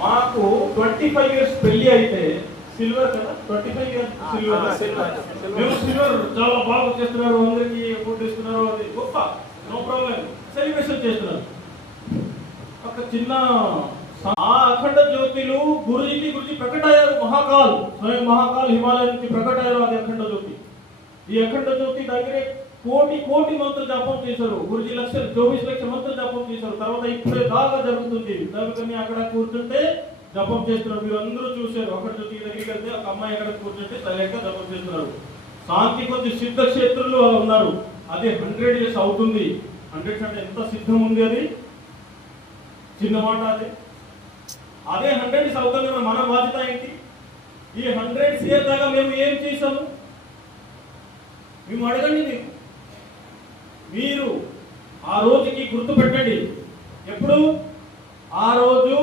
మాకు 25 ఇయర్స్ పెళ్లి అయితే సిల్వర్ కదా, 25 ఇయర్స్ సిల్వర్. మేము సిల్వర్ చాలా బాగా చేస్తున్నారు, అందరికి ఫుడ్ ఇస్తున్నారు, అది గొప్ప, నో ప్రాబ్లం, సెలబ్రేషన్ చేస్తున్నారు. ఒక చిన్న ఆ అఖండ జ్యోతిలు గురుజీ ప్రకట అయ్యారు. మహాకాల్, స్వయం మహాకాల్ హిమాలయ నుంచి ప్రకట అయ్యారు. అది అఖండ జ్యోతి. ఈ అఖండ జ్యోతి దగ్గరే కోటి మంత్ర జపం చేశారు. గురుజీ 24 లక్షల మంత్ర జపం చేశారు. తర్వాత ఇప్పుడే దాగా జరుగుతుంది. దాని అక్కడ కూర్చుంటే జపం చేస్తున్నారు. మీరు అందరూ చూశారు. అఖండ జ్యోతి దగ్గరికి వెళ్తే ఒక అమ్మాయి అక్కడ కూర్చుంటే సరిగ్గా జపం చేస్తున్నారు. శాంతి కొద్ది సిద్ధ క్షేత్రులు ఉన్నారు. అది 100 ఇయర్స్ అవుతుంది. 100 అంటే ఎంత సిద్ధం ఉంది, అది చిన్న మాట. అదే 100 ఇయర్స్ అవుతుంది. మన బాధ్యత ఏంటి? ఈ 100 ఇయర్స్ దాకా మేము ఏం చేశాము? మేము అడగండి. మీరు ఆ రోజుకి గుర్తు పెట్టండి. ఎప్పుడు? ఆ రోజు